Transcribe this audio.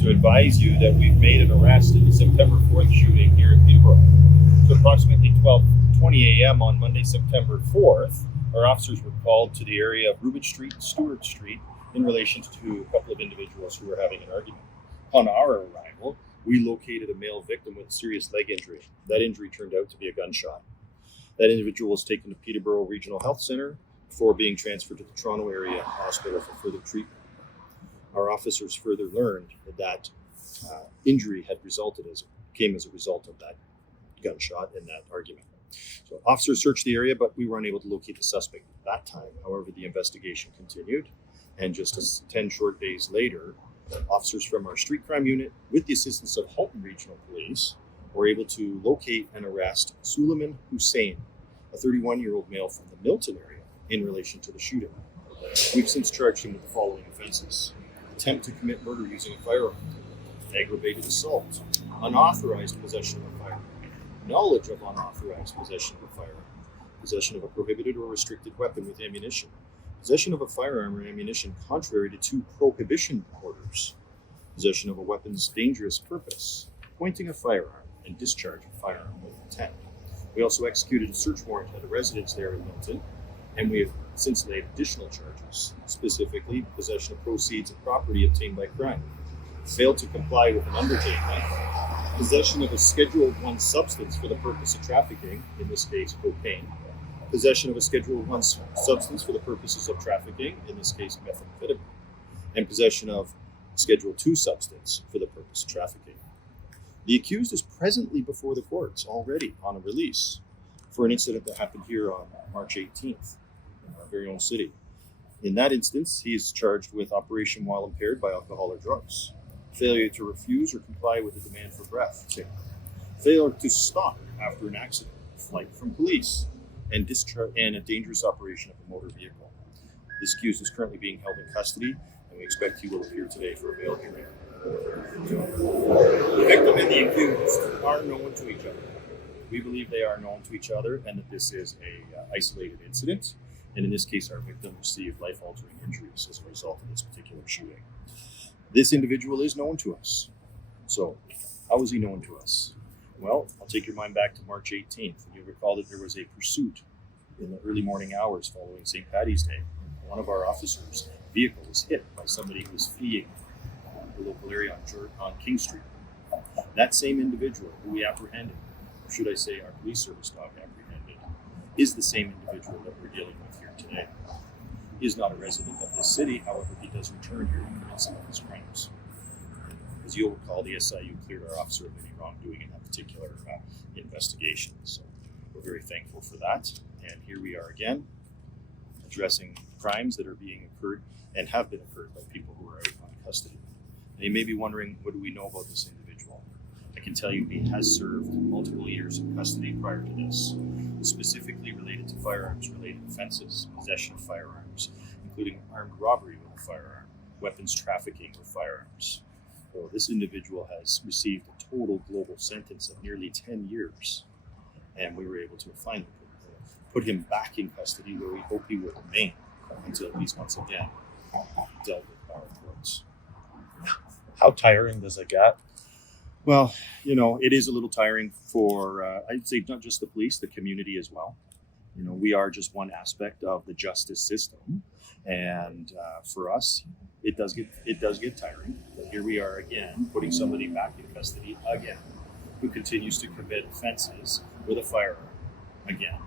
to advise you that we've made an arrest in the September 4th shooting here in Peterborough. So approximately 12:20 a.m. on Monday, September 4th, our officers were called to the area of Rubidge Street and Stewart Street in relation to a couple of individuals who were having an argument. On our arrival, we located a male victim with a serious leg injury. That injury turned out to be a gunshot. That individual was taken to Peterborough Regional Health Centre before being transferred to the Toronto Area Hospital for further treatment. Our officers further learned that injury came as a result of that gunshot and that argument. So officers searched the area, but we were unable to locate the suspect at that time. However, the investigation continued, and just 10 short days later, officers from our street crime unit, with the assistance of Halton Regional Police, were able to locate and arrest Suleman Hussain, a 31-year-old male from the Milton area, in relation to the shooting. We've since charged him with the following offenses: attempt to commit murder using a firearm, aggravated assault, unauthorized possession of a firearm, knowledge of unauthorized possession of a firearm, possession of a prohibited or restricted weapon with ammunition, possession of a firearm or ammunition contrary to two prohibition orders, possession of a weapon's dangerous purpose, pointing a firearm, and discharge a firearm with intent. We also executed a search warrant at a residence there in Milton, and we have since laid additional charges, specifically possession of proceeds of property obtained by crime, failed to comply with an undertaking, possession of a Schedule I substance for the purpose of trafficking, in this case cocaine, possession of a Schedule I substance for the purposes of trafficking, in this case methamphetamine, and possession of Schedule II substance for the purpose of trafficking. The accused is presently before the courts already on a release for an incident that happened here on March 18th in our very own city. In that instance, he is charged with operation while impaired by alcohol or drugs, failure to refuse or comply with a demand for breath, failure to stop after an accident, flight from police, and a dangerous operation of a motor vehicle. This accused is currently being held in custody, and we expect he will appear today for a bail hearing. The victim and the accused are known to each other. We believe they are known to each other and that this is a isolated incident. And in this case, our victim received life-altering injuries as a result of this particular shooting. This individual is known to us. So how is he known to us? Well, I'll take your mind back to March 18th. And you recall that there was a pursuit in the early morning hours following St. Paddy's Day. One of our officers' vehicle was hit by somebody who was fleeing the local area on King Street. That same individual who we apprehended, or should I say our police service dog apprehended, is the same individual that we're dealing with here today. He is not a resident of this city, however, he does return here to commit some of his crimes. As you'll recall, the SIU cleared our officer of any wrongdoing in that particular investigation. So we're very thankful for that. And here we are again, addressing crimes that are being occurred and have been occurred by people who are out on custody. And you may be wondering, what do we know about this individual? I can tell you he has served multiple years in custody prior to this, specifically related to firearms-related offenses, possession of firearms, including armed robbery with a firearm, weapons trafficking with firearms. So this individual has received a total global sentence of nearly 10 years, and we were able to finally put him back in custody, where we hope he will remain until he's once again dealt with by our courts. How tiring does it get? Well, it is a little tiring for, I'd say, not just the police, the community as well. We are just one aspect of the justice system, and for us, it does get tiring. But here we are again, putting somebody back in custody again, who continues to commit offenses with a firearm again,